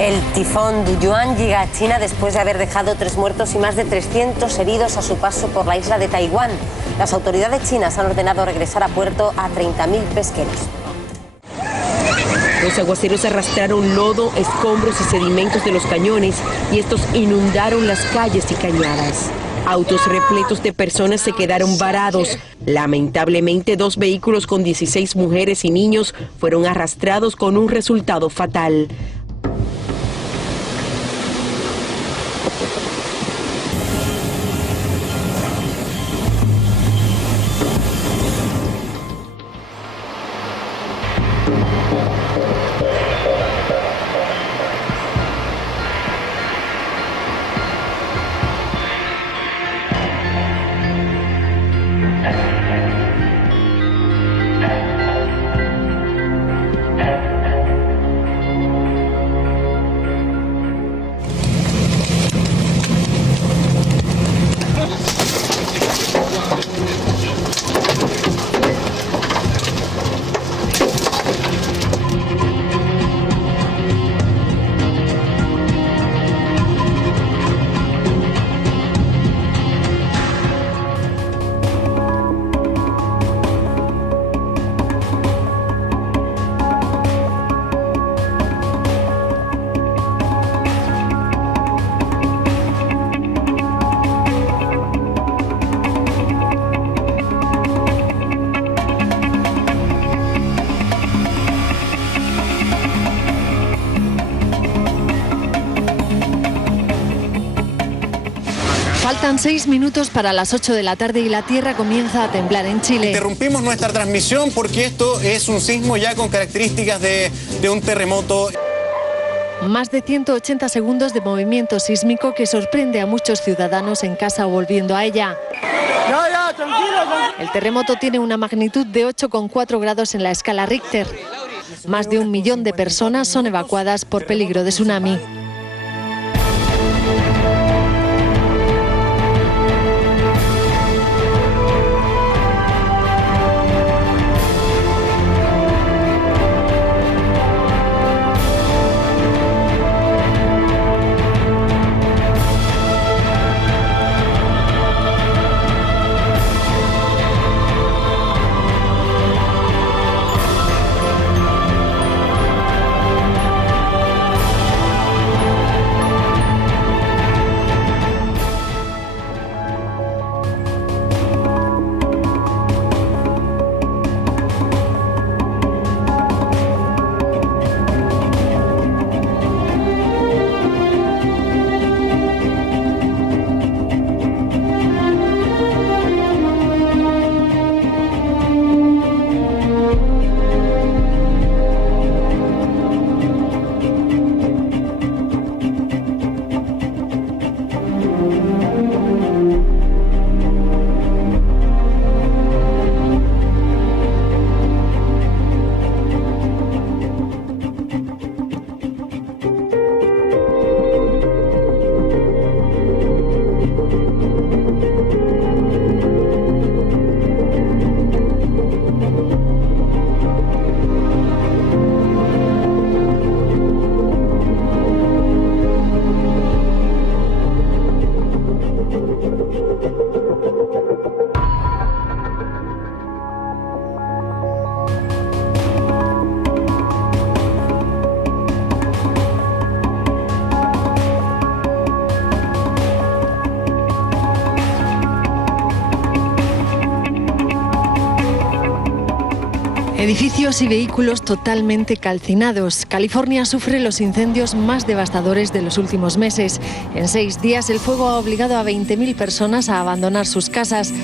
El tifón Duyuan llega a China después de haber dejado 3 muertos y más de 300 heridos a su paso por la isla de Taiwán. Las autoridades chinas han ordenado regresar a puerto a 30.000 pesqueros. Los aguaceros arrastraron lodo, escombros y sedimentos de los cañones y estos inundaron las calles y cañadas. Autos repletos de personas se quedaron varados. Lamentablemente, 2 vehículos con 16 mujeres y niños fueron arrastrados con un resultado fatal. Faltan 6 minutos para las 8 de la tarde y la tierra comienza a temblar en Chile. Interrumpimos nuestra transmisión porque esto es un sismo ya con características de un terremoto. Más de 180 segundos de movimiento sísmico que sorprende a muchos ciudadanos en casa o volviendo a ella. El terremoto tiene una magnitud de 8,4 grados en la escala Richter. Más de 1 millón de personas son evacuadas por peligro de tsunami. Edificios y vehículos totalmente calcinados. California sufre los incendios más devastadores de los últimos meses. En 6 días el fuego ha obligado a 20.000 personas a abandonar sus casas.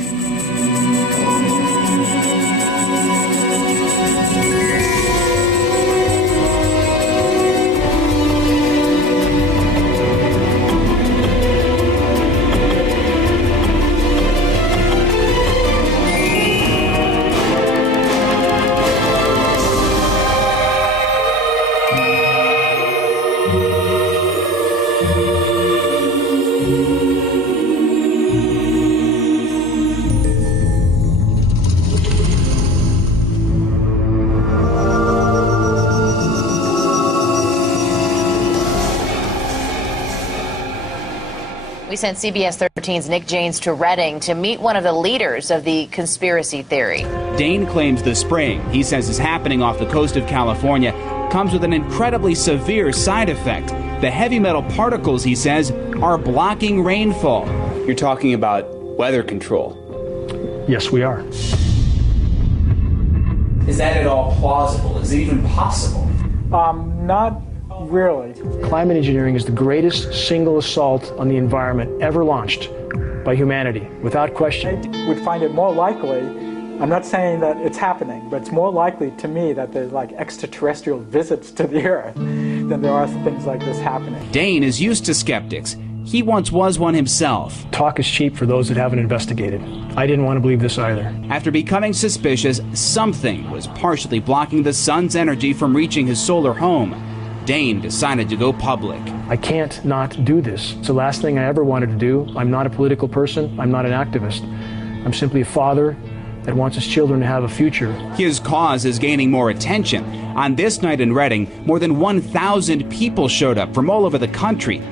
We sent CBS 13's Nick Janes to Redding to meet one of the leaders of the conspiracy theory. Dane claims the spraying he says is happening off the coast of California comes with an incredibly severe side effect. The heavy metal particles, he says, are blocking rainfall. You're talking about weather control. Yes, we are. Is that at all plausible? Is it even possible? Not really. Climate engineering is the greatest single assault on the environment ever launched by humanity, without question. I would find it more likely, I'm not saying that it's happening, but it's more likely to me that there's like extraterrestrial visits to the Earth than there are things like this happening. Dane is used to skeptics. He once was one himself. Talk is cheap for those that haven't investigated. I didn't want to believe this either. After becoming suspicious, something was partially blocking the sun's energy from reaching his solar home. Dane decided to go public. I can't not do this. It's the last thing I ever wanted to do. I'm not a political person. I'm not an activist. I'm simply a father that wants his children to have a future. His cause is gaining more attention. On this night in Redding, more than 1,000 people showed up from all over the country.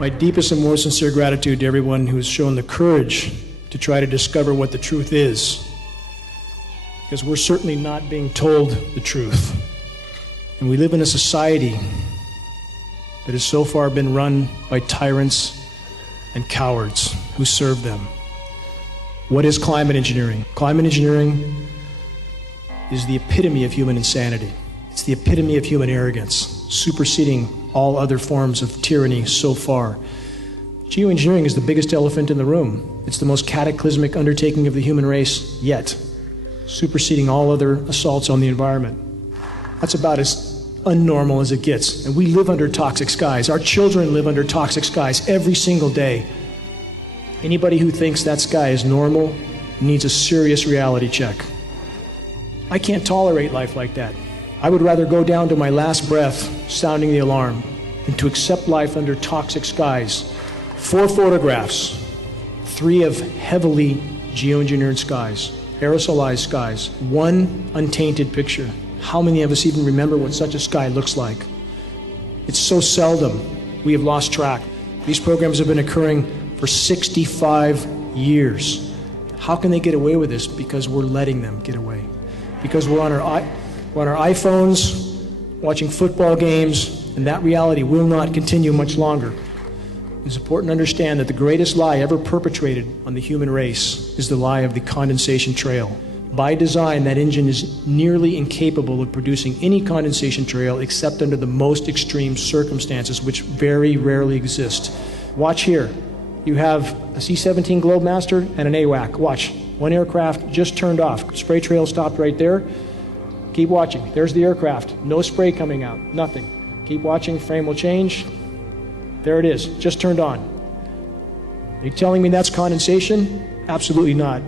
My deepest and most sincere gratitude to everyone who has shown the courage to try to discover what the truth is. Because we're certainly not being told the truth. And we live in a society that has so far been run by tyrants and cowards who serve them. What is climate engineering? Climate engineering is the epitome of human insanity. It's the epitome of human arrogance, superseding all other forms of tyranny so far. Geoengineering is the biggest elephant in the room. It's the most cataclysmic undertaking of the human race yet. superseding all other assaults on the environment. That's about as unnormal as it gets. And we live under toxic skies. Our children live under toxic skies every single day. Anybody who thinks that sky is normal needs a serious reality check. I can't tolerate life like that. I would rather go down to my last breath sounding the alarm than to accept life under toxic skies. 4 photographs, 3 of heavily geoengineered skies, aerosolized skies, 1 untainted picture. How many of us even remember what such a sky looks like? It's so seldom. We have lost track. These programs have been occurring for 65 years. How can they get away with this? Because we're letting them get away. Because we're on our iPhones, watching football games, and that reality will not continue much longer. It's important to understand that the greatest lie ever perpetrated on the human race is the lie of the condensation trail. By design, that engine is nearly incapable of producing any condensation trail except under the most extreme circumstances, which very rarely exist. Watch here. You have a C-17 Globemaster and an AWAC. Watch. 1 aircraft just turned off. Spray trail stopped right there. Keep watching. There's the aircraft. No spray coming out. Nothing. Keep watching. Frame will change. There it is. Just turned on. Are you telling me that's condensation? Absolutely not.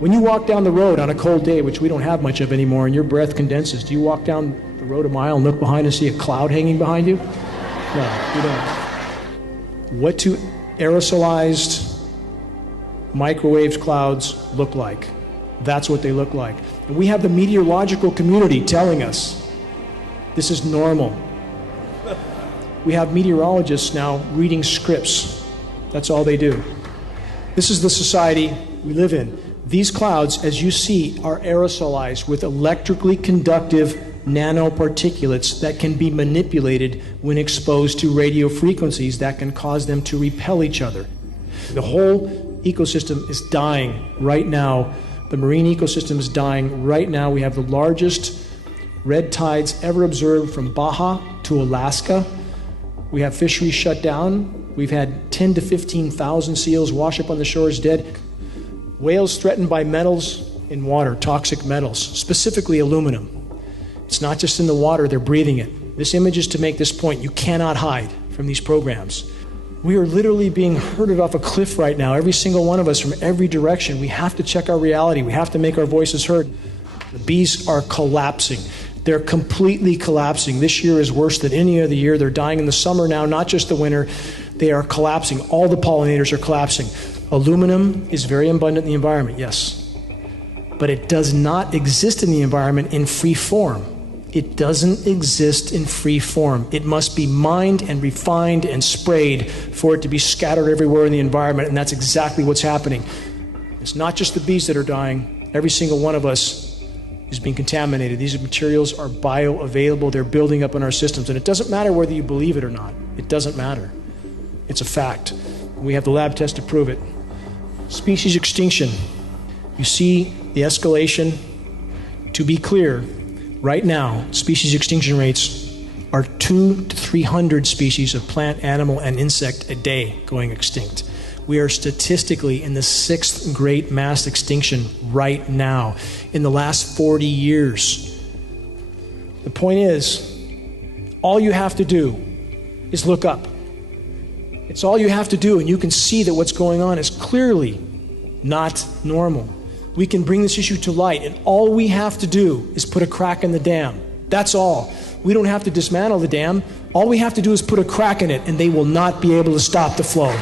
When you walk down the road on a cold day, which we don't have much of anymore, and your breath condenses, do you walk down the road a mile and look behind and see a cloud hanging behind you? No, you don't. What do aerosolized microwave clouds look like? That's what they look like. And we have the meteorological community telling us this is normal. We have meteorologists now reading scripts. That's all they do. This is the society we live in. These clouds, as you see, are aerosolized with electrically conductive nanoparticulates that can be manipulated when exposed to radio frequencies that can cause them to repel each other. The whole ecosystem is dying right now. The marine ecosystem is dying right now. We have the largest red tides ever observed from Baja to Alaska. We have fisheries shut down. We've had 10 to 15,000 seals wash up on the shores dead. Whales threatened by metals in water, toxic metals, specifically aluminum. It's not just in the water, they're breathing it. This image is to make this point. You cannot hide from these programs. We are literally being herded off a cliff right now, every single one of us from every direction. We have to check our reality. We have to make our voices heard. The bees are collapsing. They're completely collapsing. This year is worse than any other year. They're dying in the summer now, not just the winter. They are collapsing. All the pollinators are collapsing. Aluminum is very abundant in the environment, yes. But it does not exist in the environment in free form. It doesn't exist in free form. It must be mined and refined and sprayed for it to be scattered everywhere in the environment, and that's exactly what's happening. It's not just the bees that are dying. Every single one of us is being contaminated. These materials are bioavailable. They're building up in our systems, and it doesn't matter whether you believe it or not. It doesn't matter. It's a fact. We have the lab test to prove it. Species extinction. You see the escalation. To be clear, right now, species extinction rates are 200 to 300 species of plant, animal, and insect a day going extinct. We are statistically in the 6th great mass extinction right now in the last 40 years. The point is, all you have to do is look up. It's all you have to do, and you can see that what's going on is clearly not normal. We can bring this issue to light, and all we have to do is put a crack in the dam. That's all. We don't have to dismantle the dam. All we have to do is put a crack in it, and they will not be able to stop the flow.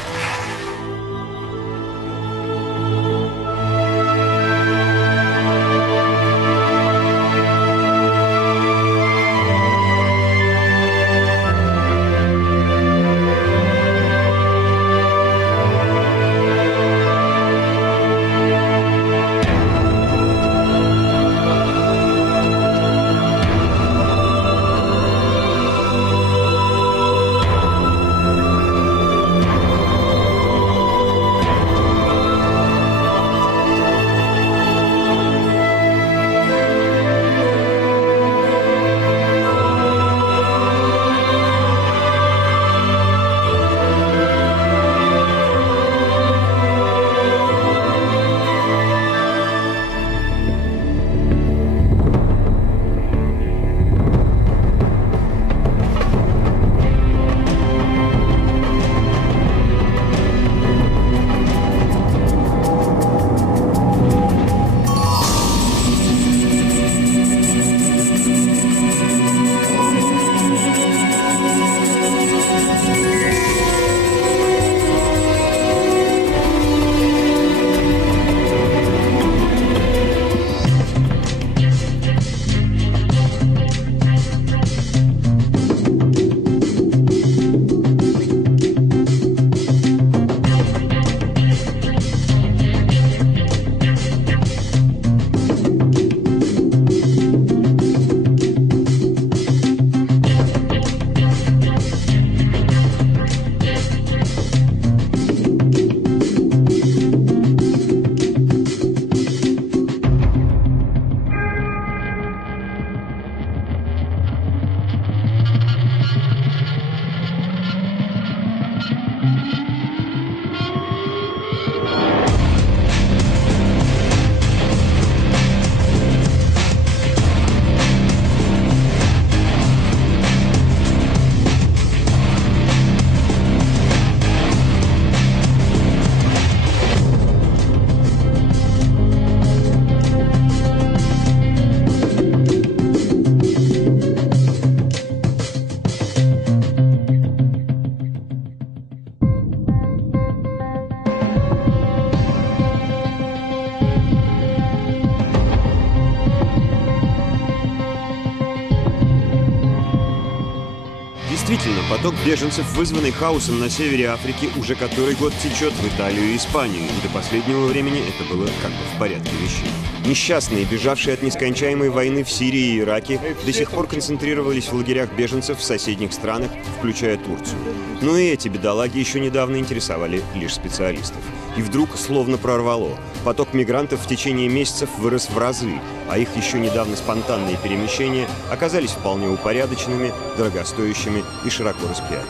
Действительно, поток беженцев, вызванный хаосом на севере Африки, уже который год течет в Италию и Испанию, и до последнего времени это было как бы в порядке вещей. Несчастные, бежавшие от нескончаемой войны в Сирии и Ираке, до сих пор концентрировались в лагерях беженцев в соседних странах, включая Турцию. Но и эти бедолаги еще недавно интересовали лишь специалистов. И вдруг словно прорвало. Поток мигрантов в течение месяцев вырос в разы, а их еще недавно спонтанные перемещения оказались вполне упорядоченными, дорогостоящими и широко распиаренными.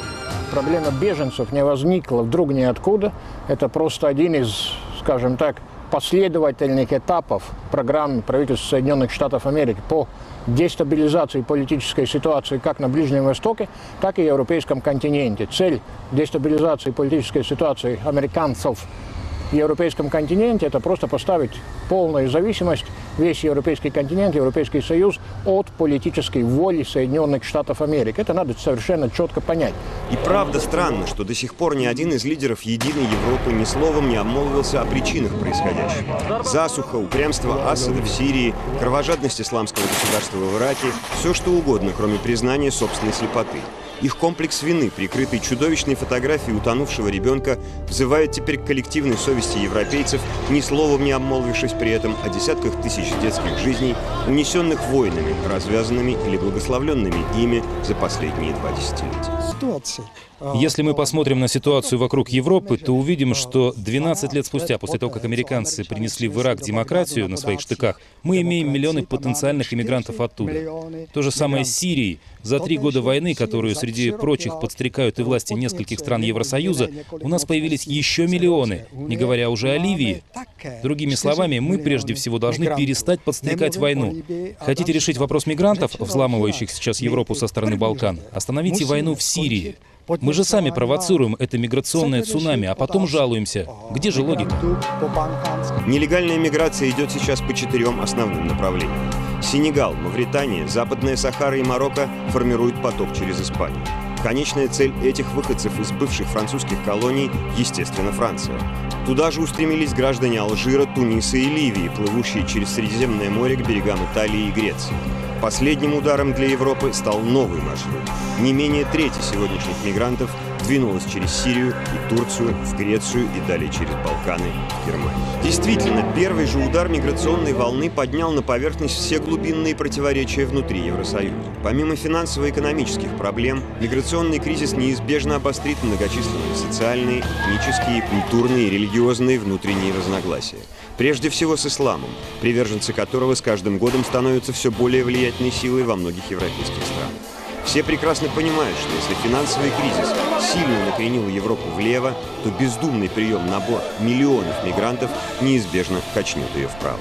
Проблема беженцев не возникла вдруг ниоткуда. Это просто один из, скажем так, последовательных этапов программы правительства Соединенных Штатов Америки по дестабилизации политической ситуации как на Ближнем Востоке, так и на европейском континенте. Цель дестабилизации политической ситуации американцев в европейском континенте – это просто поставить полную зависимость весь европейский континент, Европейский Союз от политической воли Соединенных Штатов Америки. Это надо совершенно четко понять. И правда странно, что до сих пор ни один из лидеров единой Европы ни словом не обмолвился о причинах происходящего. Засуха, упрямство Асада в Сирии, кровожадность исламского государства в Ираке – все что угодно, кроме признания собственной слепоты. Их комплекс вины, прикрытый чудовищной фотографией утонувшего ребенка, взывает теперь к коллективной совести европейцев, ни словом не обмолвившись при этом о десятках тысяч детских жизней, унесенных войнами, развязанными или благословленными ими за последние 2 десятилетия. Если мы посмотрим на ситуацию вокруг Европы, то увидим, что 12 лет спустя, после того, как американцы принесли в Ирак демократию на своих штыках, мы имеем миллионы потенциальных иммигрантов оттуда. То же самое с Сирией. За 3 года войны, которую среди прочих подстрекают и власти нескольких стран Евросоюза, у нас появились еще миллионы, не говоря уже о Ливии. Другими словами, мы прежде всего должны перестать подстрекать войну. Хотите решить вопрос мигрантов, взламывающих сейчас Европу со стороны Балкан? Остановите войну в Сирии. Мы же сами провоцируем это миграционное цунами, а потом жалуемся. Где же логика? Нелегальная миграция идет сейчас по 4 основным направлениям. Сенегал, Мавритания, Западная Сахара и Марокко формируют поток через Испанию. Конечная цель этих выходцев из бывших французских колоний, естественно, Франция. Туда же устремились граждане Алжира, Туниса и Ливии, плывущие через Средиземное море к берегам Италии и Греции. Последним ударом для Европы стал новый маршрут. Не менее трети сегодняшних мигрантов двинулась через Сирию и Турцию, в Грецию и далее через Балканы в Германию. Действительно, первый же удар миграционной волны поднял на поверхность все глубинные противоречия внутри Евросоюза. Помимо финансово-экономических проблем, миграционный кризис неизбежно обострит многочисленные социальные, этнические, культурные и религиозные внутренние разногласия. Прежде всего с исламом, приверженцы которого с каждым годом становятся все более влиятельной силой во многих европейских странах. Все прекрасно понимают, что если финансовый кризис сильно накренил Европу влево, то бездумный прием на борт миллионов мигрантов неизбежно качнет ее вправо.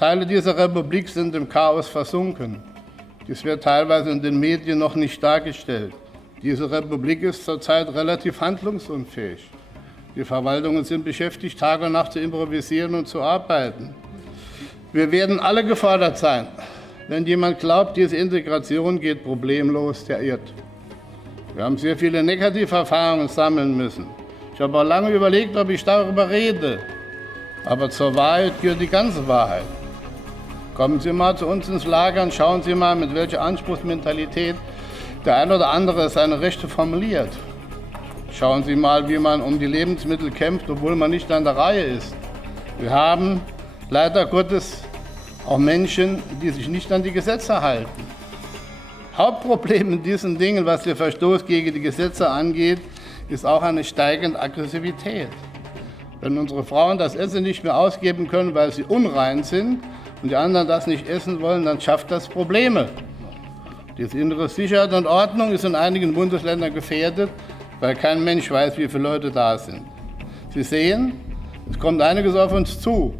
Teile dieser Republik sind im Chaos versunken. Dies wird teilweise in den Medien noch nicht dargestellt. Diese Republik ist zurzeit relativ handlungsunfähig. Die Verwaltungen sind beschäftigt, Tag und Nacht zu improvisieren und zu arbeiten. Wir werden alle gefordert sein. Wenn jemand glaubt, diese Integration geht problemlos, der irrt. Wir haben sehr viele Negativerfahrungen sammeln müssen. Ich habe auch lange überlegt, ob ich darüber rede. Aber zur Wahrheit gehört die ganze Wahrheit. Kommen Sie mal zu uns ins Lager und schauen Sie mal, mit welcher Anspruchsmentalität der ein oder andere seine Rechte formuliert. Schauen Sie mal, wie man um die Lebensmittel kämpft, obwohl man nicht an der Reihe ist. Wir haben leider Gottes auch Menschen, die sich nicht an die Gesetze halten. Hauptproblem in diesen Dingen, was den Verstoß gegen die Gesetze angeht, ist auch eine steigende Aggressivität. Wenn unsere Frauen das Essen nicht mehr ausgeben können, weil sie unrein sind und die anderen das nicht essen wollen, dann schafft das Probleme. Diese innere Sicherheit und Ordnung ist in einigen Bundesländern gefährdet, weil kein Mensch weiß, wie viele Leute da sind. Sie sehen, es kommt einiges auf uns zu.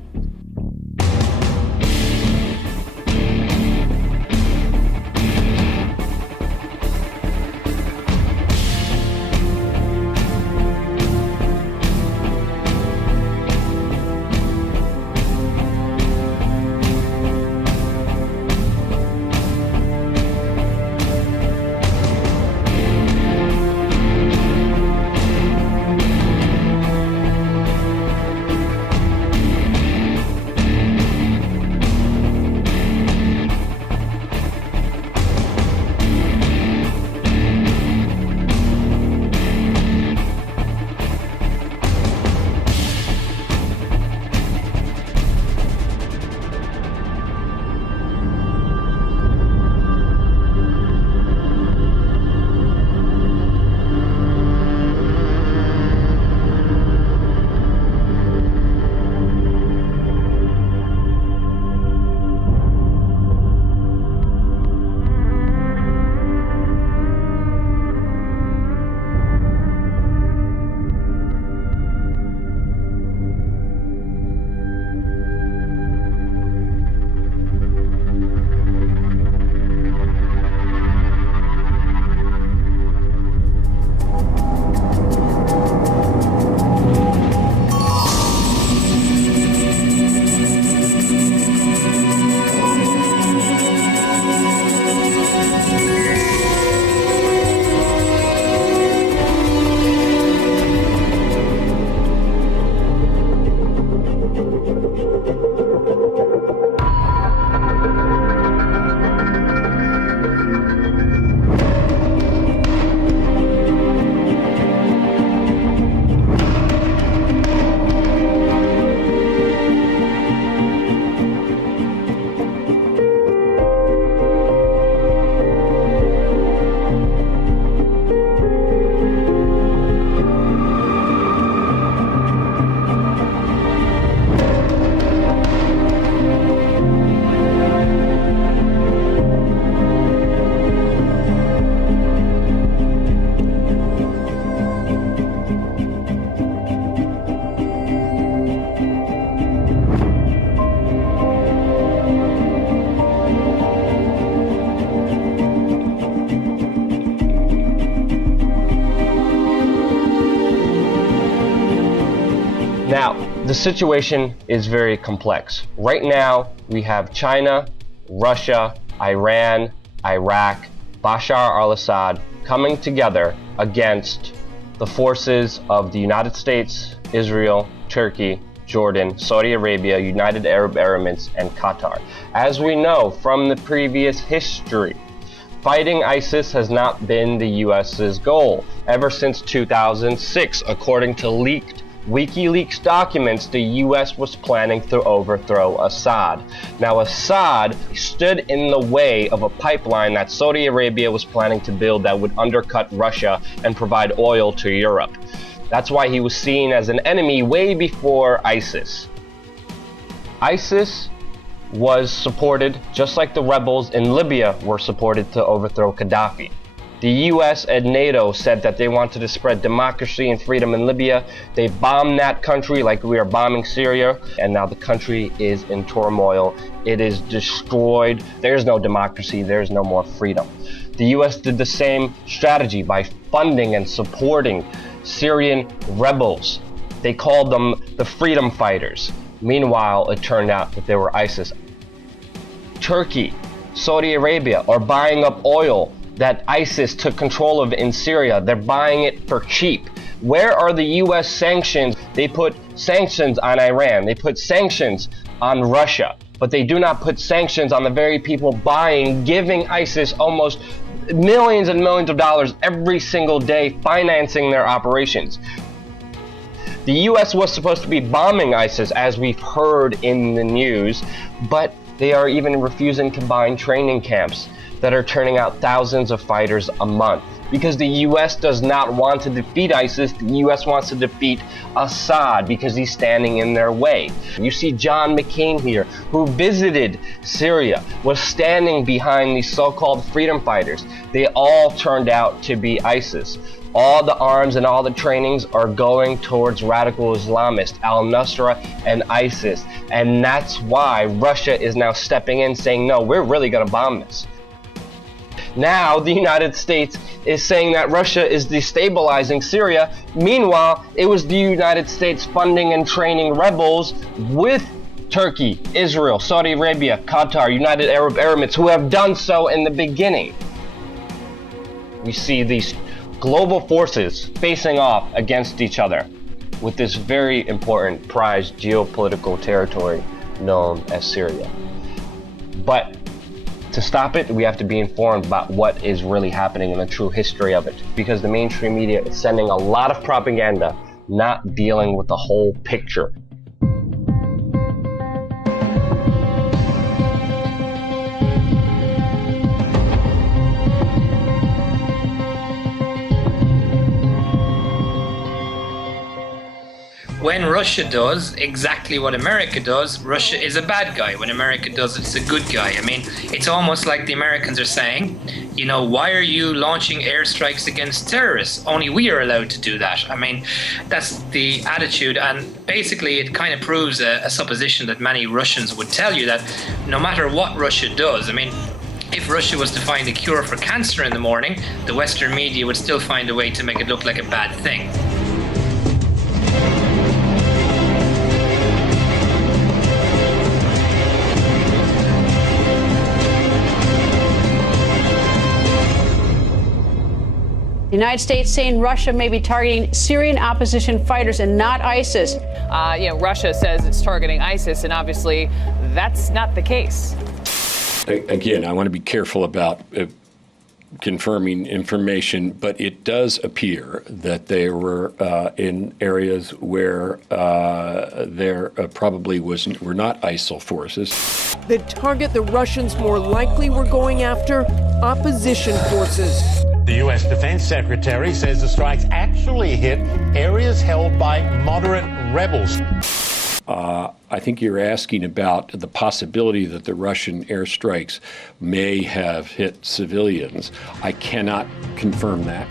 Now, the situation is very complex. Right now, we have China, Russia, Iran, Iraq, Bashar al-Assad coming together against the forces of the United States, Israel, Turkey, Jordan, Saudi Arabia, United Arab Emirates, and Qatar. As we know from the previous history, fighting ISIS has not been the US's goal ever since 2006. According to leaked WikiLeaks documents, the US was planning to overthrow Assad. Now, Assad stood in the way of a pipeline that Saudi Arabia was planning to build that would undercut Russia and provide oil to Europe. That's why he was seen as an enemy way before ISIS. ISIS was supported, just like the rebels in Libya were supported to overthrow Gaddafi. The US and NATO said that they wanted to spread democracy and freedom in Libya. They bombed that country like we are bombing Syria, and now the country is in turmoil. It is destroyed. There's no democracy. There's no more freedom. The US did the same strategy by funding and supporting Syrian rebels. They called them the freedom fighters. Meanwhile, it turned out that they were ISIS. Turkey, Saudi Arabia are buying up oil that ISIS took control of in Syria. They're buying it for cheap. Where are the US sanctions? They put sanctions on Iran. They put sanctions on Russia. But they do not put sanctions on the very people buying, giving ISIS almost millions and millions of dollars every single day, financing their operations. The US was supposed to be bombing ISIS, as we've heard in the news, but they are even refusing to buy training camps that are turning out thousands of fighters a month. Because the US does not want to defeat ISIS, the US wants to defeat Assad because he's standing in their way. You see John McCain here, who visited Syria, was standing behind these so-called freedom fighters. They all turned out to be ISIS. All the arms and all the trainings are going towards radical Islamists, al-Nusra and ISIS. And that's why Russia is now stepping in saying, no, we're really gonna bomb this. Now, the United States is saying that Russia is destabilizing Syria. Meanwhile, it was the United States funding and training rebels with Turkey, Israel, Saudi Arabia, Qatar, United Arab Emirates, who have done so in the beginning. We see these global forces facing off against each other with this very important prized geopolitical territory known as Syria. But to stop it, we have to be informed about what is really happening and the true history of it, because the mainstream media is sending a lot of propaganda, not dealing with the whole picture. When Russia does exactly what America does, Russia is a bad guy. When America does, it's a good guy. I mean, it's almost like the Americans are saying, you know, why are you launching airstrikes against terrorists? Only we are allowed to do that. I mean, that's the attitude, and basically it kind of proves a supposition that many Russians would tell you, that no matter what Russia does, I mean, if Russia was to find a cure for cancer in the morning, the Western media would still find a way to make it look like a bad thing. The United States saying Russia may be targeting Syrian opposition fighters and not ISIS. Russia says it's targeting ISIS, and obviously that's not the case. Again, I want to be careful about confirming information, but it does appear that they were in areas where there probably were not ISIL forces. The target the Russians more likely were going after? Opposition forces. The U.S. Defense Secretary says the strikes actually hit areas held by moderate rebels. I think you're asking about the possibility that the Russian airstrikes may have hit civilians. I cannot confirm that.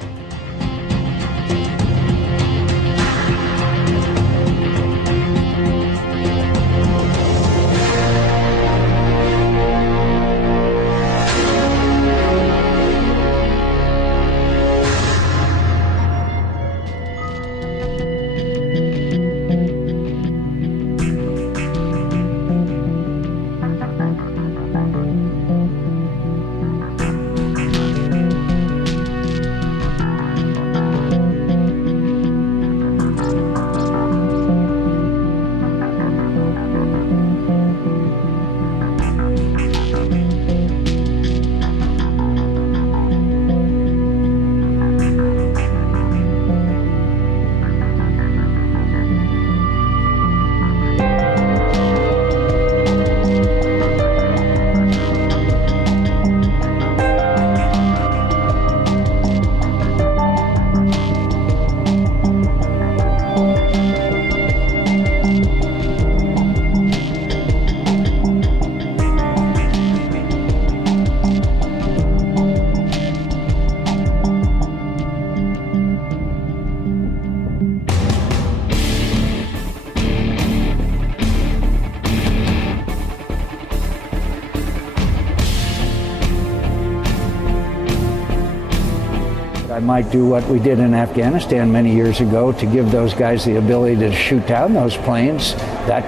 I might do what we did in Afghanistan many years ago to give those guys the ability to shoot down those planes. That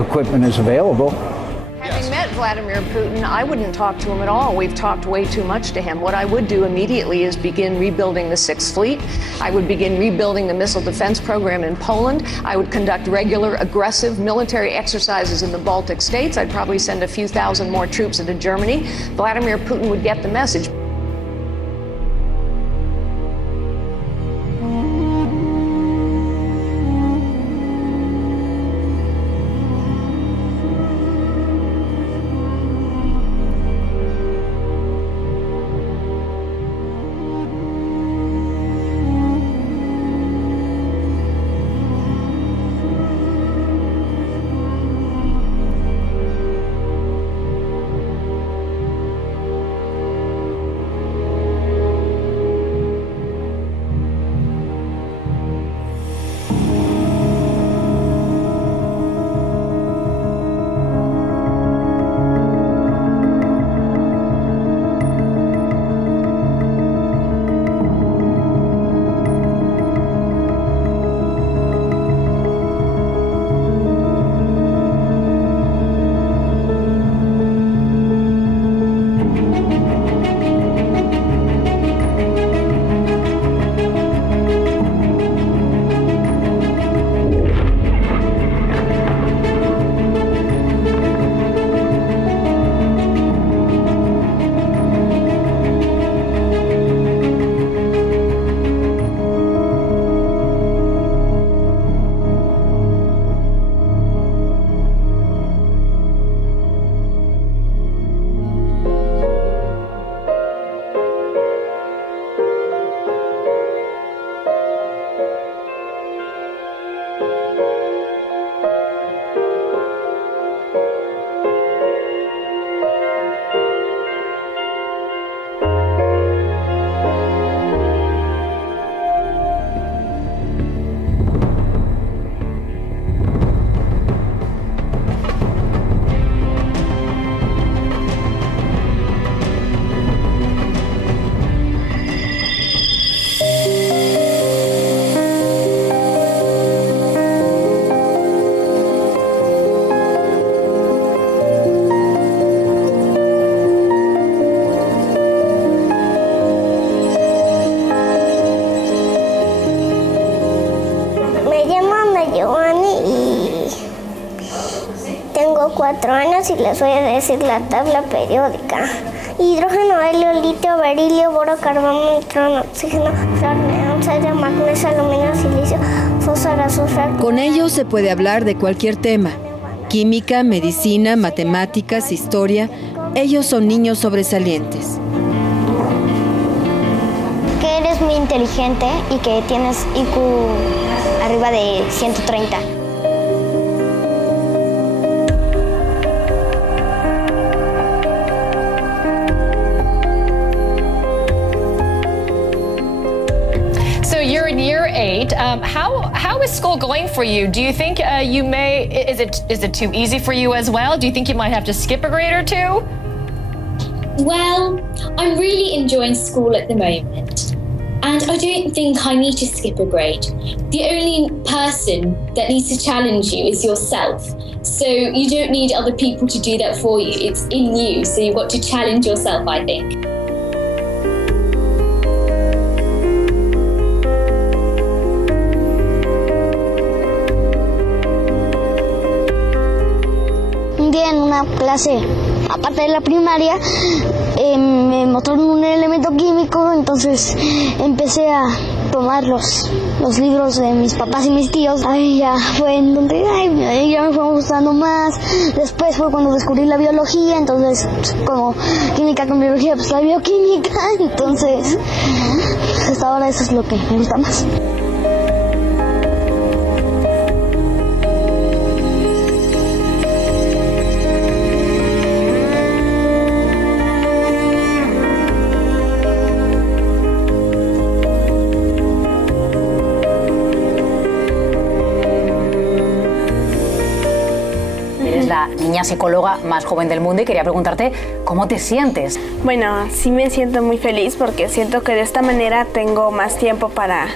equipment is available. Having met Vladimir Putin, I wouldn't talk to him at all. We've talked way too much to him. What I would do immediately is begin rebuilding the Sixth Fleet. I would begin rebuilding the missile defense program in Poland. I would conduct regular, aggressive military exercises in the Baltic states. I'd probably send a few thousand more troops into Germany. Vladimir Putin would get the message. Tengo 4 años y les voy a decir la tabla periódica. Hidrógeno, helio, litio, berilio, boro, carbono, nitrógeno, oxígeno, flúor, neón, sodio, magnesio, aluminio, silicio, fósforo, azufre. Con ellos se puede hablar de cualquier tema. Química, medicina, matemáticas, historia. Ellos son niños sobresalientes. Que eres muy inteligente y que tienes IQ arriba de 130. So you're in year 8. How is school going for you? Do you think you may? Is it too easy for you as well? Do you think you might have to skip a grade or two? Well, I'm really enjoying school at the moment, and I don't think I need to skip a grade. The only person that needs to challenge you is yourself. So you don't need other people to do that for you. It's in you, so you've got to challenge yourself, I think. Un día en una clase, aparte de la primaria, me mostraron un elemento químico, entonces empecé a tomar los libros de mis papás y mis tíos. Ahí ya fue en donde ya me fue gustando más. Después fue cuando descubrí la biología, entonces como química con biología, pues la bioquímica, entonces hasta ahora eso es lo que me gusta más. eres la niña psicóloga más joven del mundo y quería preguntarte cómo te sientes. Bueno, sí me siento muy feliz porque siento que de esta manera tengo más tiempo para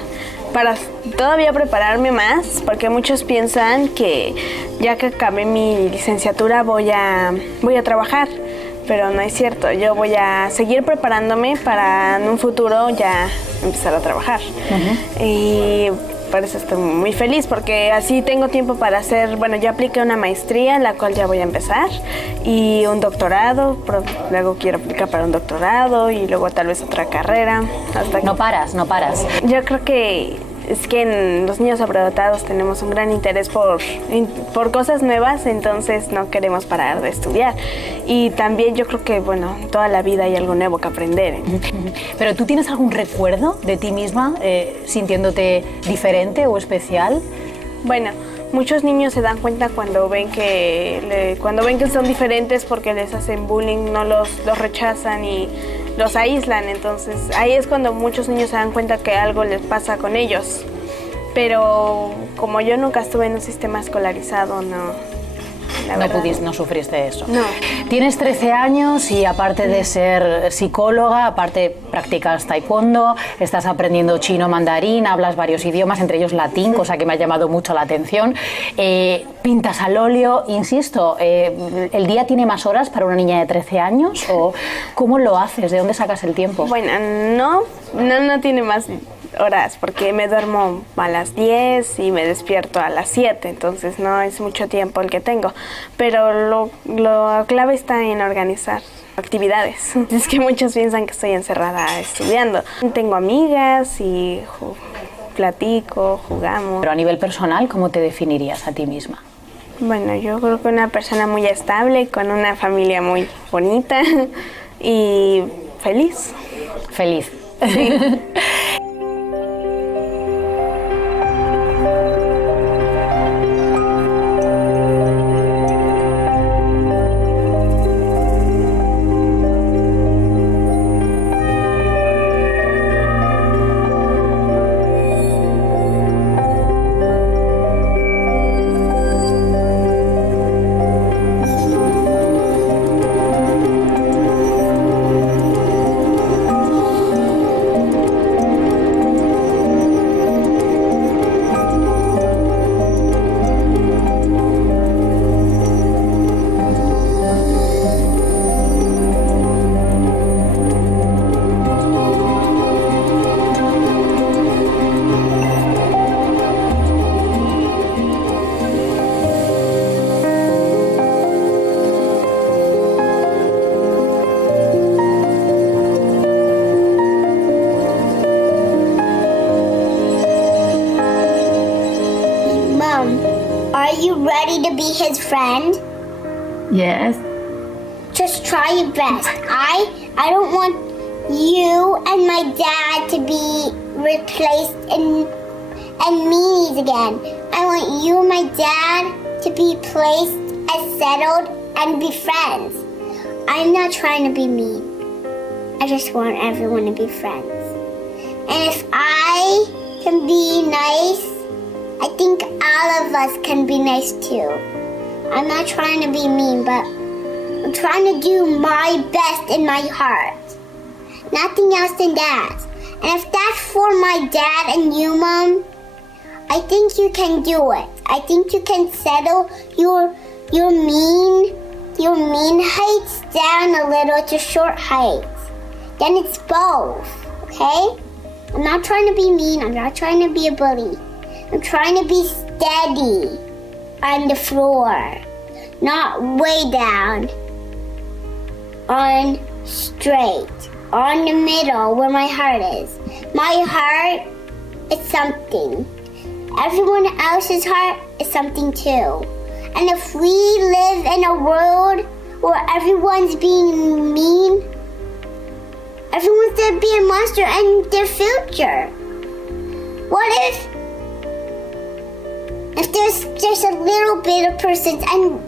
todavía prepararme más, porque muchos piensan que ya que acabé mi licenciatura voy a trabajar, pero no es cierto. Yo voy a seguir preparándome para en un futuro ya empezar a trabajar. Y por eso estoy muy feliz, porque así tengo tiempo para hacer, bueno, yo apliqué una maestría, la cual ya voy a empezar, y un doctorado, luego quiero aplicar para un doctorado y luego tal vez otra carrera. Hasta que... No paras. Yo creo que es que en los niños sobredotados tenemos un gran interés por cosas nuevas, entonces no queremos parar de estudiar. Y también yo creo que, bueno, toda la vida hay algo nuevo que aprender. ¿Pero tú tienes algún recuerdo de ti misma sintiéndote diferente o especial? Bueno, muchos niños se dan cuenta cuando ven que son diferentes porque les hacen bullying, no los rechazan y los aíslan, entonces ahí es cuando muchos niños se dan cuenta que algo les pasa con ellos. Pero como yo nunca estuve en un sistema escolarizado, no sufriste eso. No. Tienes 13 años y aparte de ser psicóloga, aparte practicas taekwondo, estás aprendiendo chino, mandarín, hablas varios idiomas, entre ellos latín, cosa que me ha llamado mucho la atención. Pintas al óleo, insisto, ¿el día tiene más horas para una niña de 13 años? ¿O cómo lo haces? ¿De dónde sacas el tiempo? Bueno, no tiene más horas, porque me duermo a las 10 y me despierto a las 7, entonces no es mucho tiempo el que tengo, pero lo clave está en organizar actividades. Es que muchos piensan que estoy encerrada estudiando. Tengo amigas y platico, jugamos. Pero a nivel personal, ¿cómo te definirías a ti misma? Bueno, yo creo que una persona muy estable, con una familia muy bonita y feliz. Feliz. Sí. Are you ready to be his friend? Yes. Just try your best. I don't want you and my dad to be replaced and meanies again. I want you and my dad to be placed as settled and be friends. I'm not trying to be mean. I just want everyone to be friends. And if I can be nice, I think all of us can be nice too. I'm not trying to be mean, but I'm trying to do my best in my heart. Nothing else than that. And if that's for my dad and you, Mom, I think you can do it. I think you can settle your mean heights down a little to short heights. Then it's both, okay? I'm not trying to be mean. I'm not trying to be a bully. I'm trying to be steady on the floor, not way down, on straight, on the middle where my heart is. My heart is something. Everyone else's heart is something too. And if we live in a world where everyone's being mean, everyone's gonna be a monster in their future. What if there's just a little bit of persons and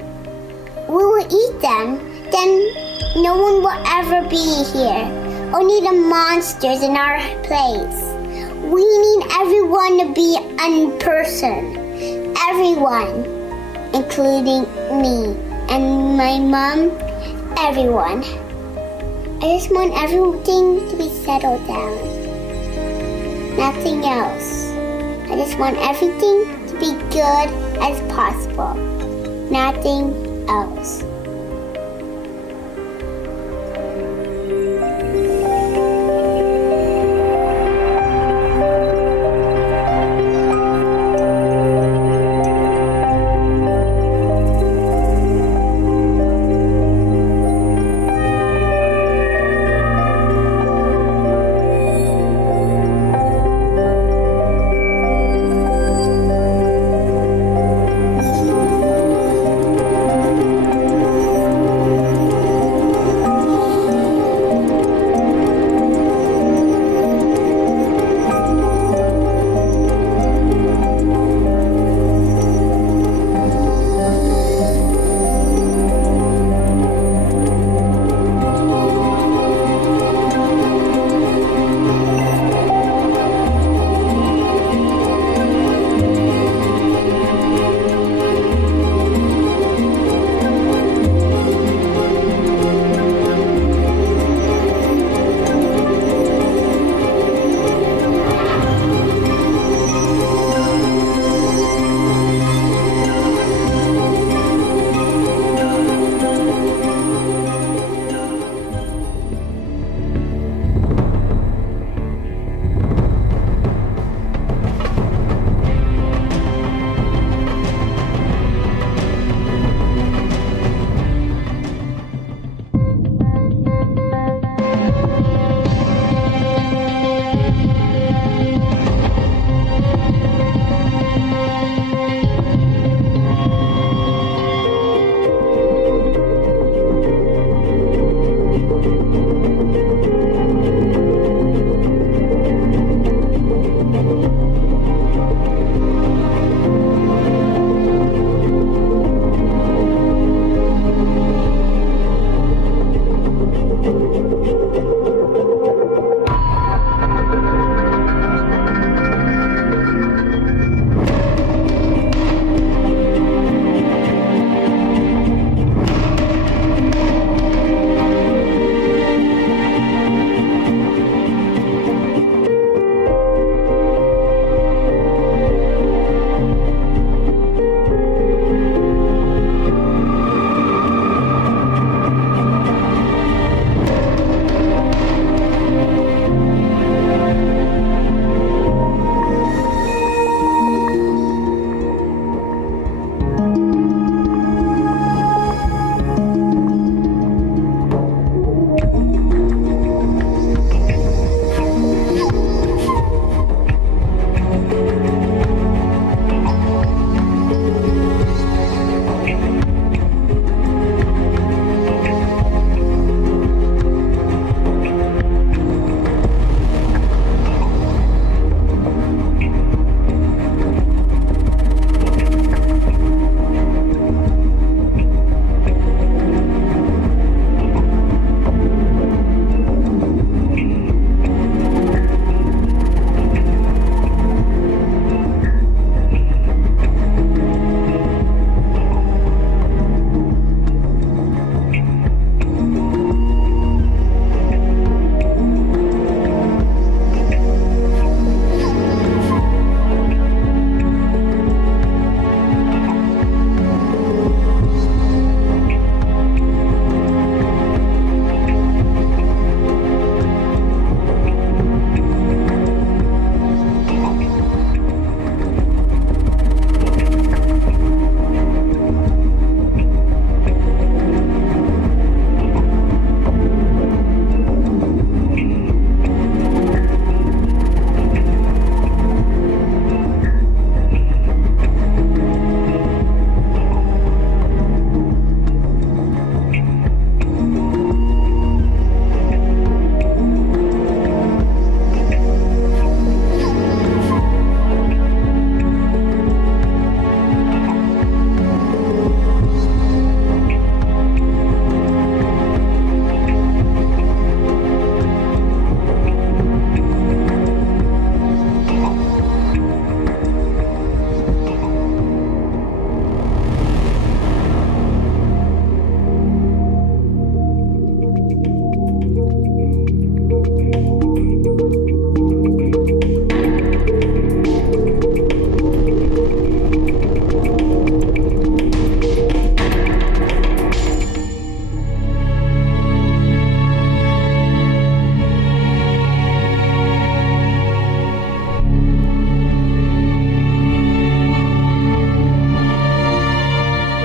we will eat them, then no one will ever be here. Only the monsters in our place. We need everyone to be a person. Everyone. including me and my mom, everyone. I just want everything to be settled down. Nothing else. I just want everything to be good as possible. Nothing else.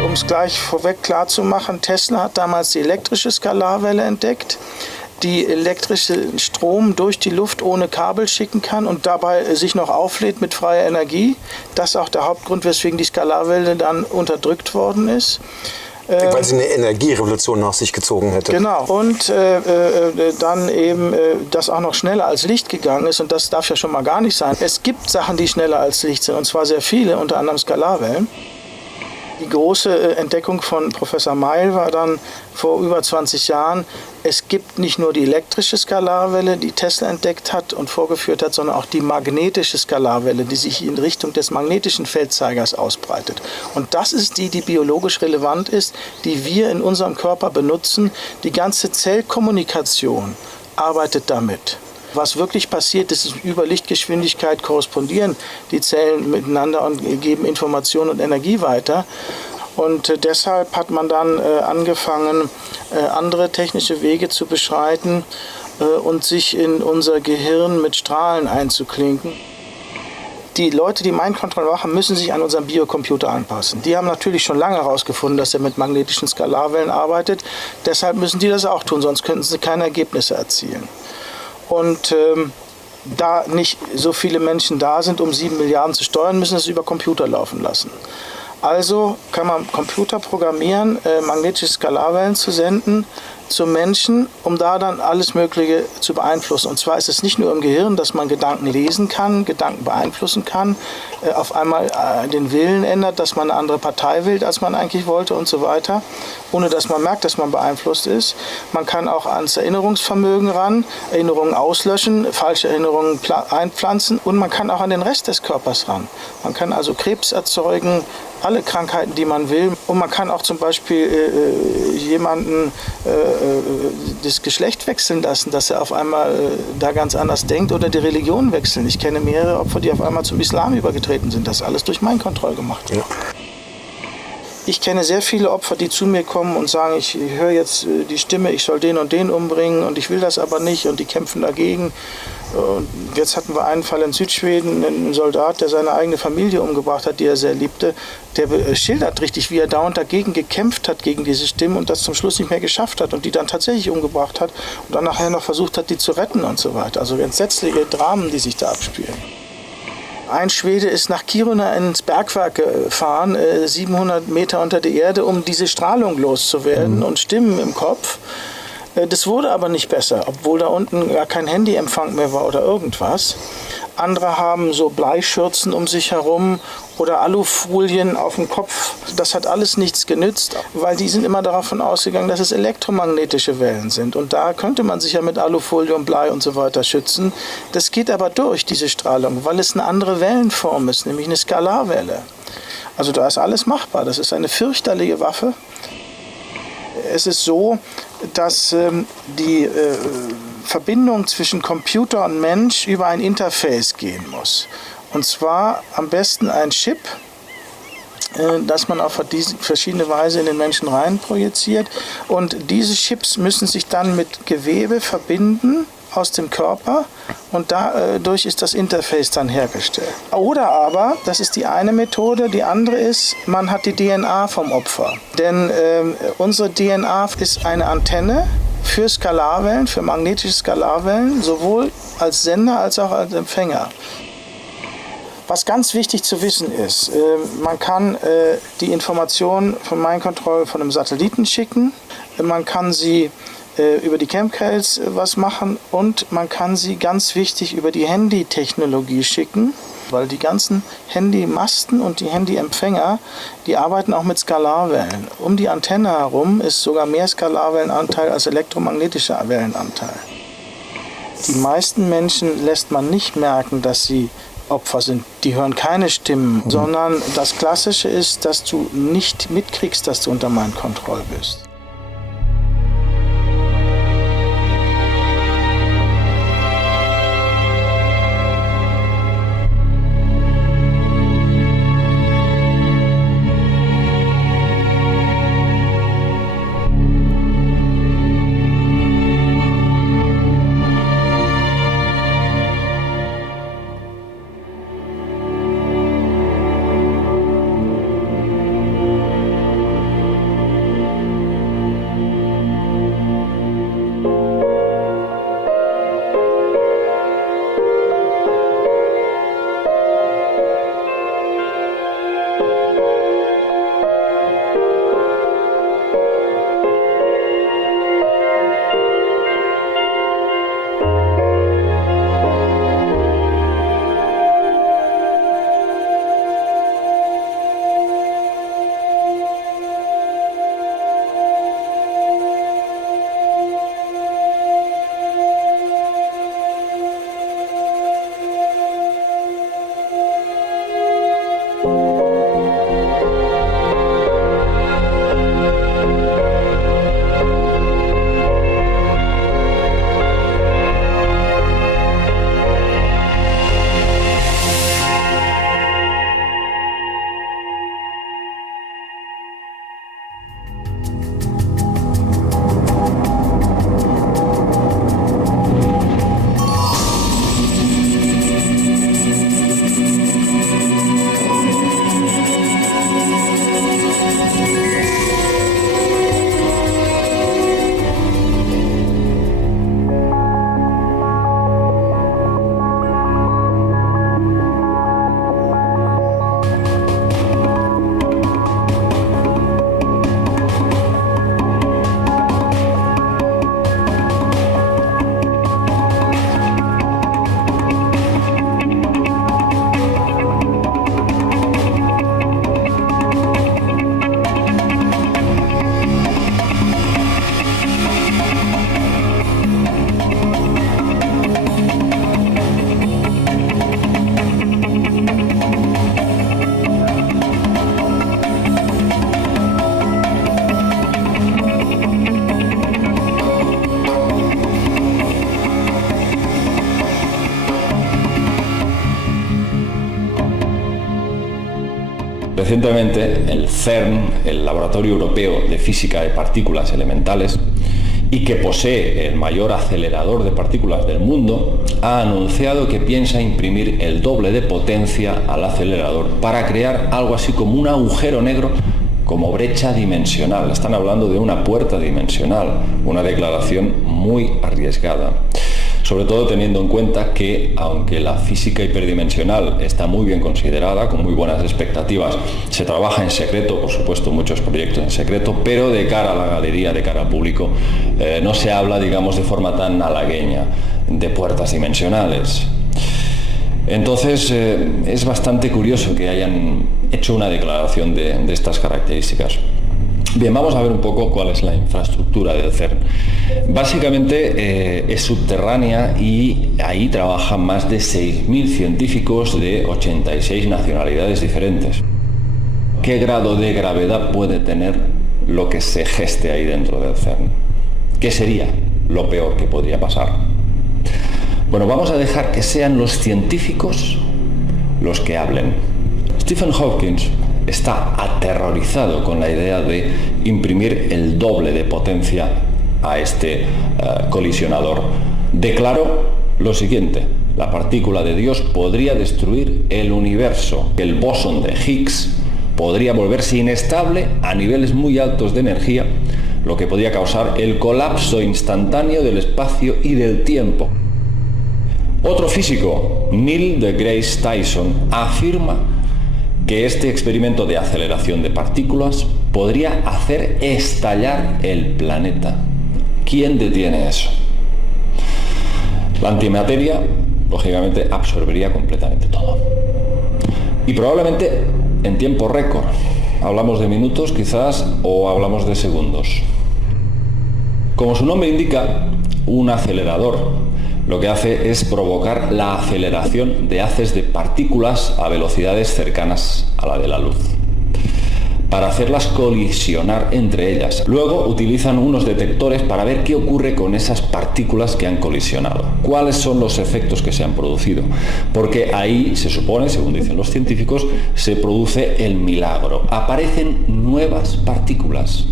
Um es gleich vorweg klar zu machen, Tesla hat damals die elektrische Skalarwelle entdeckt, die elektrischen Strom durch die Luft ohne Kabel schicken kann und dabei sich noch auflädt mit freier Energie. Das ist auch der Hauptgrund, weswegen die Skalarwelle dann unterdrückt worden ist. Weil sie eine Energierevolution nach sich gezogen hätte. Genau. Und dann eben, das auch noch schneller als Licht gegangen ist. Und das darf ja schon mal gar nicht sein. Es gibt Sachen, die schneller als Licht sind. Und zwar sehr viele, unter anderem Skalarwellen. Die große Entdeckung von Professor Meil war dann vor über 20 Jahren, es gibt nicht nur die elektrische Skalarwelle, die Tesla entdeckt hat und vorgeführt hat, sondern auch die magnetische Skalarwelle, die sich in Richtung des magnetischen Feldzeigers ausbreitet. Und das ist die biologisch relevant ist, die wir in unserem Körper benutzen. Die ganze Zellkommunikation arbeitet damit. Was wirklich passiert, ist, über Lichtgeschwindigkeit korrespondieren die Zellen miteinander und geben Information und Energie weiter. Und deshalb hat man dann angefangen, andere technische Wege zu beschreiten und sich in unser Gehirn mit Strahlen einzuklinken. Die Leute, die Mind Control machen, müssen sich an unseren Biocomputer anpassen. Die haben natürlich schon lange herausgefunden, dass er mit magnetischen Skalarwellen arbeitet. Deshalb müssen die das auch tun, sonst könnten sie keine Ergebnisse erzielen. Und da nicht so viele Menschen da sind, um 7 Milliarden zu steuern, müssen sie es über Computer laufen lassen. Also kann man Computer programmieren, magnetische Skalarwellen zu senden zu Menschen, um da dann alles Mögliche zu beeinflussen. Und zwar ist es nicht nur im Gehirn, dass man Gedanken lesen kann, Gedanken beeinflussen kann, auf einmal den Willen ändert, dass man eine andere Partei wählt, als man eigentlich wollte und so weiter, ohne dass man merkt, dass man beeinflusst ist. Man kann auch ans Erinnerungsvermögen ran, Erinnerungen auslöschen, falsche Erinnerungen einpflanzen und man kann auch an den Rest des Körpers ran. Man kann also Krebs erzeugen, alle Krankheiten, die man will. Und man kann auch zum Beispiel jemanden das Geschlecht wechseln lassen, dass er auf einmal da ganz anders denkt oder die Religion wechseln. Ich kenne mehrere Opfer, die auf einmal zum Islam übergetreten sind. Das ist alles durch Mind Control gemacht. Ja. Ich kenne sehr viele Opfer, die zu mir kommen und sagen, ich höre jetzt die Stimme, ich soll den und den umbringen und ich will das aber nicht und die kämpfen dagegen. Und jetzt hatten wir einen Fall in Südschweden, einen Soldat, der seine eigene Familie umgebracht hat, die er sehr liebte. Der schildert richtig, wie er dauernd dagegen gekämpft hat, gegen diese Stimmen und das zum Schluss nicht mehr geschafft hat und die dann tatsächlich umgebracht hat und dann nachher noch versucht hat, die zu retten und so weiter. Also entsetzliche Dramen, die sich da abspielen. Ein Schwede ist nach Kiruna ins Bergwerk gefahren, 700 Meter unter die Erde, um diese Strahlung loszuwerden und Stimmen im Kopf. Das wurde aber nicht besser, obwohl da unten gar kein Handyempfang mehr war oder irgendwas. Andere haben so Bleischürzen um sich herum oder Alufolien auf dem Kopf. Das hat alles nichts genützt, weil die sind immer davon ausgegangen, dass es elektromagnetische Wellen sind. Und da könnte man sich ja mit Alufolie und Blei und so weiter schützen. Das geht aber durch, diese Strahlung, weil es eine andere Wellenform ist, nämlich eine Skalarwelle. Also da ist alles machbar. Das ist eine fürchterliche Waffe. Es ist so, dass die Verbindung zwischen Computer und Mensch über ein Interface gehen muss. Und zwar am besten ein Chip, das man auf verschiedene Weise in den Menschen rein projiziert. Und diese Chips müssen sich dann mit Gewebe verbinden aus dem Körper und dadurch ist das Interface dann hergestellt. Oder aber, das ist die eine Methode, die andere ist, man hat die DNA vom Opfer. Denn unsere DNA ist eine Antenne für Skalarwellen, für magnetische Skalarwellen, sowohl als Sender als auch als Empfänger. Was ganz wichtig zu wissen ist, man kann die Informationen von Mind Control von einem Satelliten schicken, man kann sie über die Chemtrails was machen und man kann sie ganz wichtig über die Handy-Technologie schicken, weil die ganzen Handymasten und die Handyempfänger, die arbeiten auch mit Skalarwellen. Um die Antenne herum ist sogar mehr Skalarwellenanteil als elektromagnetischer Wellenanteil. Die meisten Menschen lässt man nicht merken, dass sie Opfer sind. Die hören keine Stimmen, sondern das Klassische ist, dass du nicht mitkriegst, dass du unter Mind Control bist. Recientemente, el CERN, el Laboratorio Europeo de Física de Partículas Elementales, y que posee el mayor acelerador de partículas del mundo, ha anunciado que piensa imprimir el doble de potencia al acelerador para crear algo así como un agujero negro como brecha dimensional. Están hablando de una puerta dimensional, una declaración muy arriesgada. Sobre todo teniendo en cuenta que, aunque la física hiperdimensional está muy bien considerada, con muy buenas expectativas, se trabaja en secreto, por supuesto muchos proyectos en secreto, pero de cara a la galería, de cara al público, no se habla, digamos, de forma tan halagueña de puertas dimensionales. Entonces, es bastante curioso que hayan hecho una declaración de estas características. Bien, vamos a ver un poco cuál es la infraestructura del CERN. Básicamente es subterránea y ahí trabajan más de 6.000 científicos de 86 nacionalidades diferentes. ¿Qué grado de gravedad puede tener lo que se geste ahí dentro del CERN? ¿Qué sería lo peor que podría pasar? Bueno, vamos a dejar que sean los científicos los que hablen. Stephen Hawking está aterrorizado con la idea de imprimir el doble de potencia a este colisionador. Declaró lo siguiente: la partícula de Dios podría destruir el universo. El bosón de Higgs podría volverse inestable a niveles muy altos de energía, lo que podría causar el colapso instantáneo del espacio y del tiempo. Otro físico, Neil deGrasse Tyson, afirma que este experimento de aceleración de partículas podría hacer estallar el planeta. ¿Quién detiene eso? La antimateria, lógicamente, absorbería completamente todo. Y probablemente en tiempo récord. Hablamos de minutos quizás o hablamos de segundos. Como su nombre indica, un acelerador lo que hace es provocar la aceleración de haces de partículas a velocidades cercanas a la de la luz, para hacerlas colisionar entre ellas. Luego utilizan unos detectores para ver qué ocurre con esas partículas que han colisionado, cuáles son los efectos que se han producido, porque ahí se supone, según dicen los científicos, se produce el milagro. Aparecen nuevas partículas,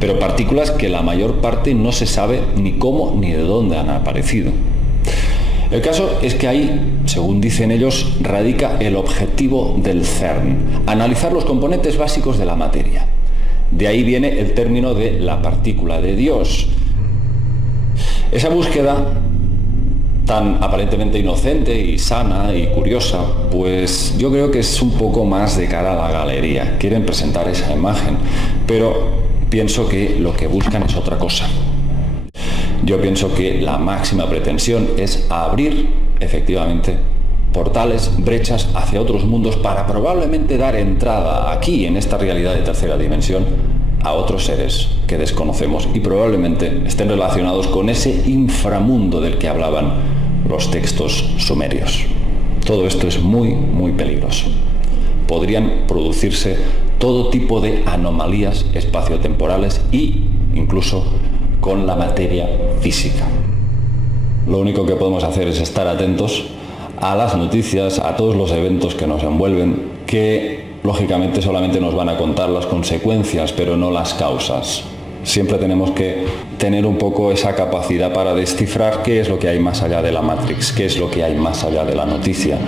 pero partículas que la mayor parte no se sabe ni cómo ni de dónde han aparecido. El caso es que ahí, según dicen ellos, radica el objetivo del CERN: analizar los componentes básicos de la materia. De ahí viene el término de la partícula de Dios. Esa búsqueda, tan aparentemente inocente y sana y curiosa, pues yo creo que es un poco más de cara a la galería. Quieren presentar esa imagen, pero pienso que lo que buscan es otra cosa. Yo pienso que la máxima pretensión es abrir, efectivamente, portales, brechas hacia otros mundos para probablemente dar entrada aquí, en esta realidad de tercera dimensión, a otros seres que desconocemos y probablemente estén relacionados con ese inframundo del que hablaban los textos sumerios. Todo esto es muy, muy peligroso. Podrían producirse todo tipo de anomalías espaciotemporales e incluso con la materia física. Lo único que podemos hacer es estar atentos a las noticias, a todos los eventos que nos envuelven, que lógicamente solamente nos van a contar las consecuencias, pero no las causas. Siempre tenemos que tener un poco esa capacidad para descifrar qué es lo que hay más allá de la Matrix, qué es lo que hay más allá de la noticia.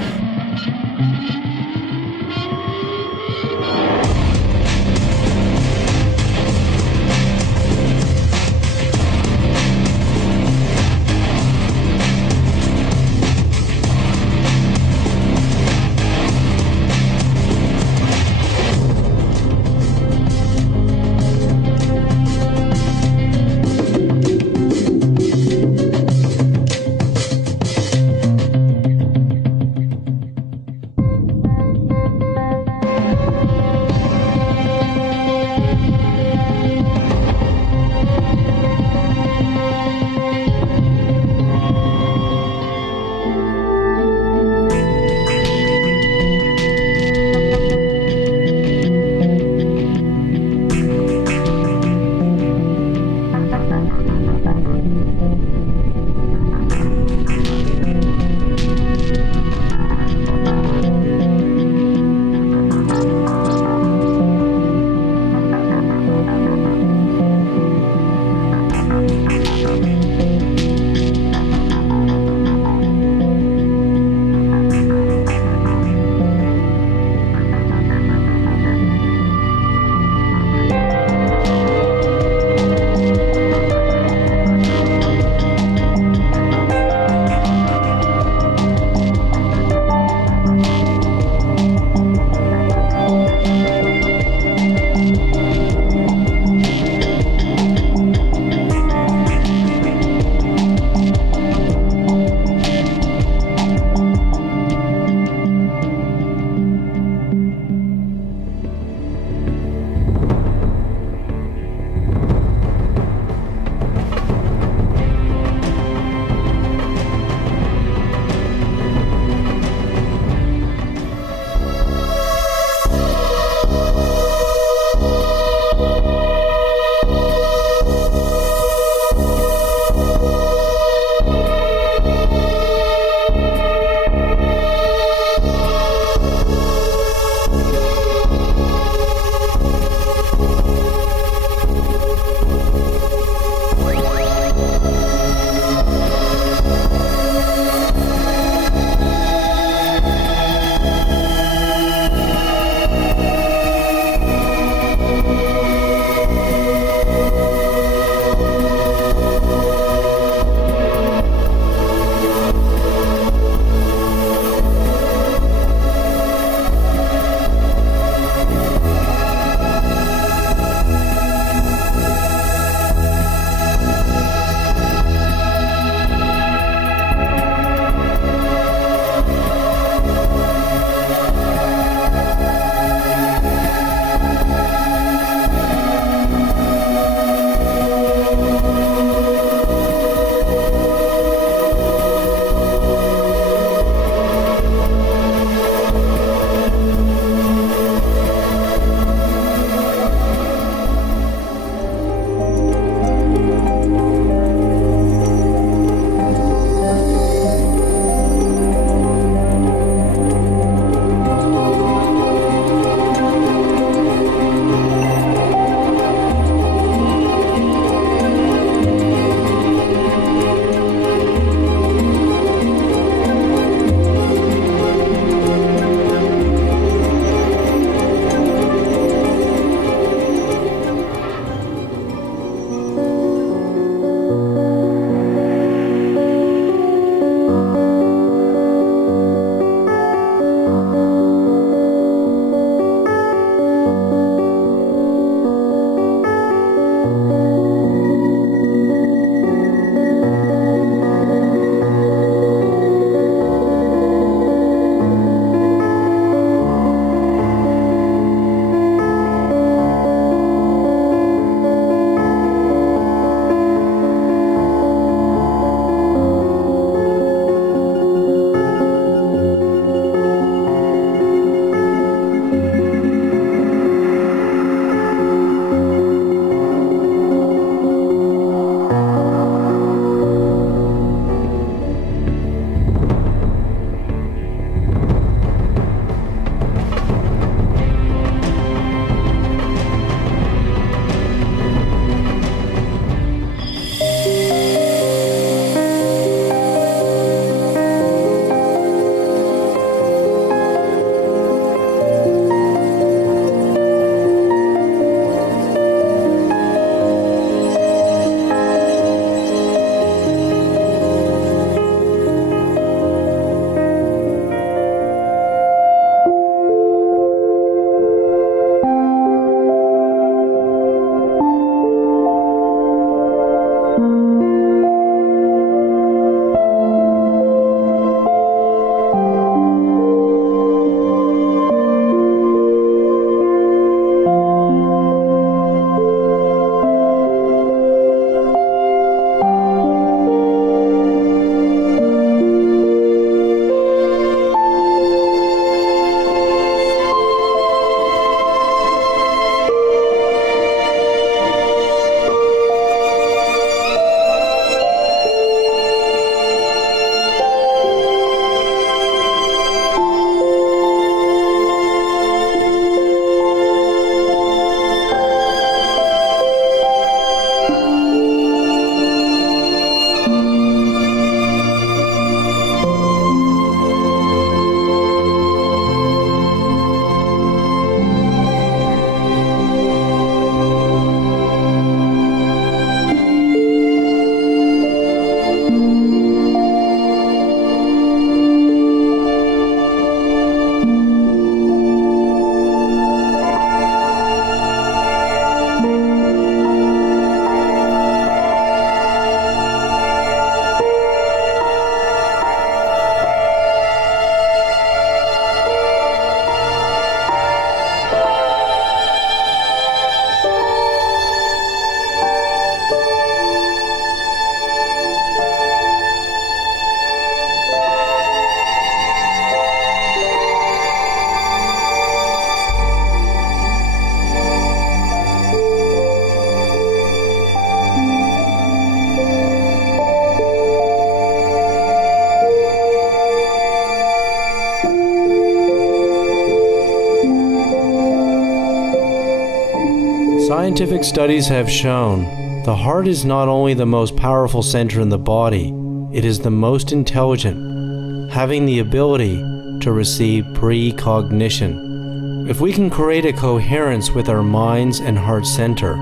Scientific studies have shown the heart is not only the most powerful center in the body, it is the most intelligent, having the ability to receive precognition. If we can create a coherence with our minds and heart center,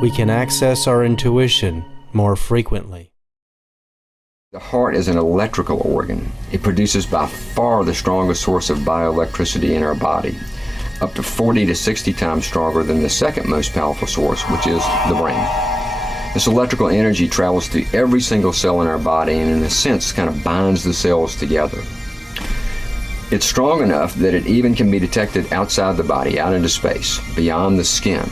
we can access our intuition more frequently. The heart is an electrical organ. It produces by far the strongest source of bioelectricity in our body, up to 40 to 60 times stronger than the second most powerful source, which is the brain. This electrical energy travels through every single cell in our body and in a sense kind of binds the cells together. It's strong enough that it even can be detected outside the body, out into space, beyond the skin.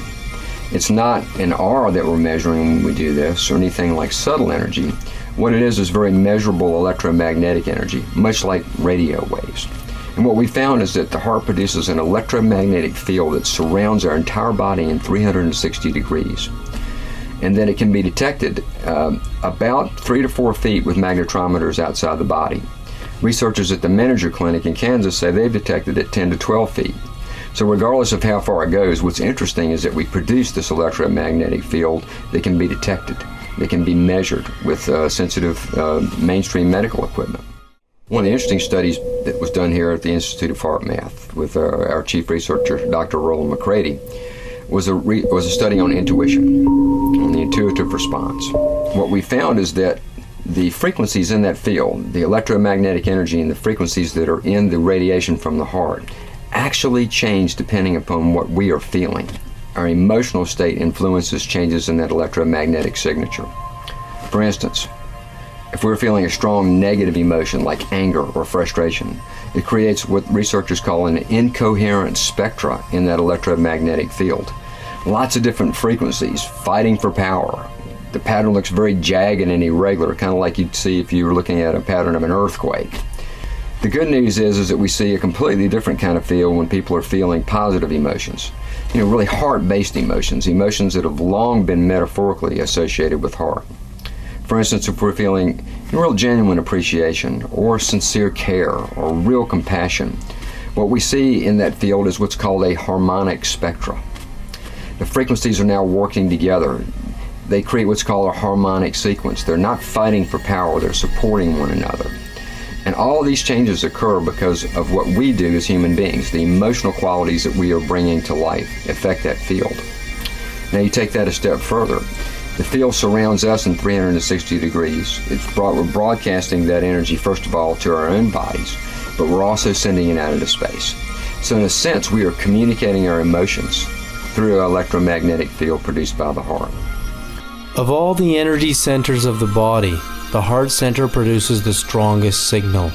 It's not an aura that we're measuring when we do this or anything like subtle energy. What it is very measurable electromagnetic energy, much like radio waves. And what we found is that the heart produces an electromagnetic field that surrounds our entire body in 360 degrees. And then it can be detected about 3 to 4 feet with magnetometers outside the body. Researchers at the Menninger Clinic in Kansas say they've detected it 10 to 12 feet. So regardless of how far it goes, what's interesting is that we produce this electromagnetic field that can be detected, that can be measured with sensitive mainstream medical equipment. One of the interesting studies that was done here at the Institute of Heart Math with our chief researcher, Dr. Roland McCready, was a study on intuition, on the intuitive response. What we found is that the frequencies in that field, the electromagnetic energy and the frequencies that are in the radiation from the heart, actually change depending upon what we are feeling. Our emotional state influences changes in that electromagnetic signature. For instance, if we're feeling a strong negative emotion like anger or frustration, it creates what researchers call an incoherent spectra in that electromagnetic field. Lots of different frequencies fighting for power. The pattern looks very jagged and irregular, kind of like you'd see if you were looking at a pattern of an earthquake. The good news is that we see a completely different kind of feel when people are feeling positive emotions. Really heart-based emotions, emotions that have long been metaphorically associated with heart. For instance, if we're feeling real genuine appreciation or sincere care or real compassion, what we see in that field is what's called a harmonic spectra. The frequencies are now working together. They create what's called a harmonic sequence. They're not fighting for power, they're supporting one another. And all these changes occur because of what we do as human beings. The emotional qualities that we are bringing to life affect that field. Now you take that a step further. The field surrounds us in 360 degrees. We're broadcasting that energy, first of all, to our own bodies, but we're also sending it out into space. So in a sense, we are communicating our emotions through an electromagnetic field produced by the heart. Of all the energy centers of the body, the heart center produces the strongest signal.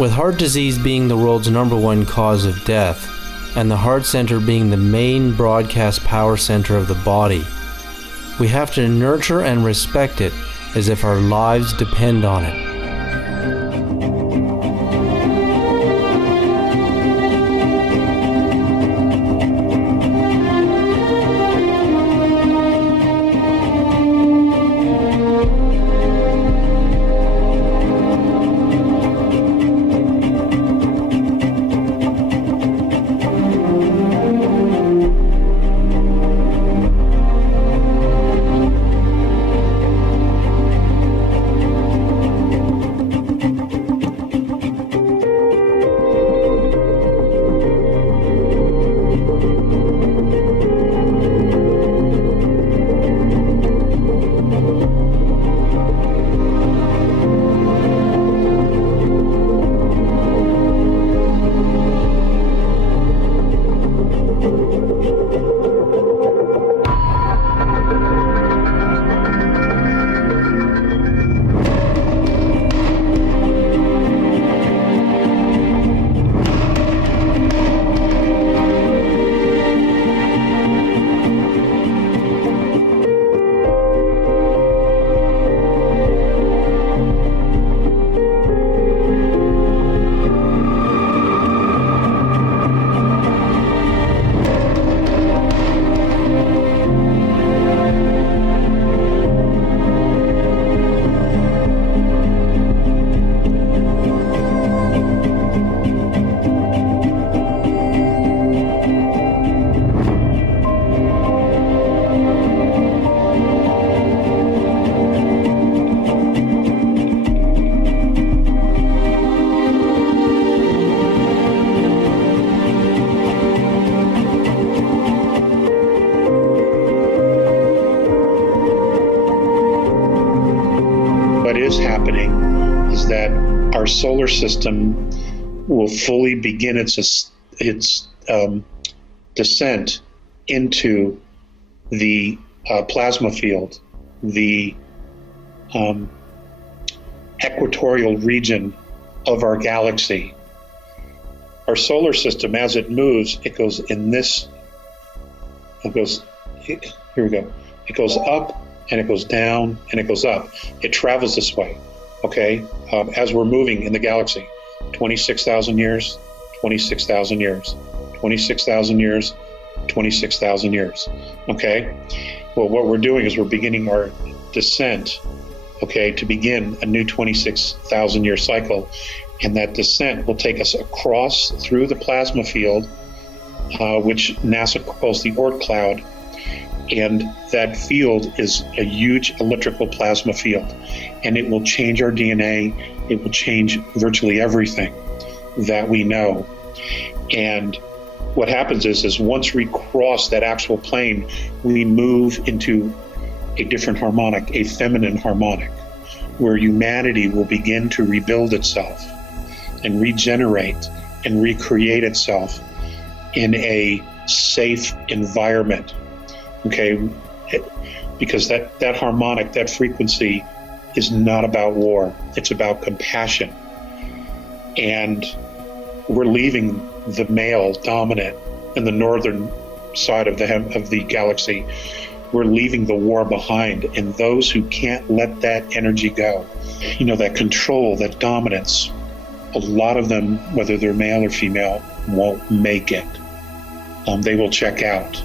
With heart disease being the world's #1 cause of death, and the heart center being the main broadcast power center of the body, we have to nurture and respect it as if our lives depend on it. that our solar system will fully begin its descent into the plasma field, the equatorial region of our galaxy. Our solar system, as it moves, it goes in this, here we go. It goes up and it goes down and it goes up. It travels this way, okay? As we're moving in the galaxy, 26,000 years, 26,000 years, 26,000 years, 26,000 years, okay? Well, what we're doing is we're beginning our descent, okay, to begin a new 26,000 year cycle. And that descent will take us across through the plasma field, which NASA calls the Oort cloud. And that field is a huge electrical plasma field. And it will change our DNA. It will change virtually everything that we know. And what happens is once we cross that actual plane, we move into a different harmonic, a feminine harmonic, where humanity will begin to rebuild itself and regenerate and recreate itself in a safe environment, okay? Because that harmonic, that frequency is not about war, it's about compassion. And we're leaving the male dominant in the northern side of the galaxy. We're leaving the war behind, and those who can't let that energy go, you know, that control, that dominance, a lot of them, whether they're male or female, won't make it. They will check out.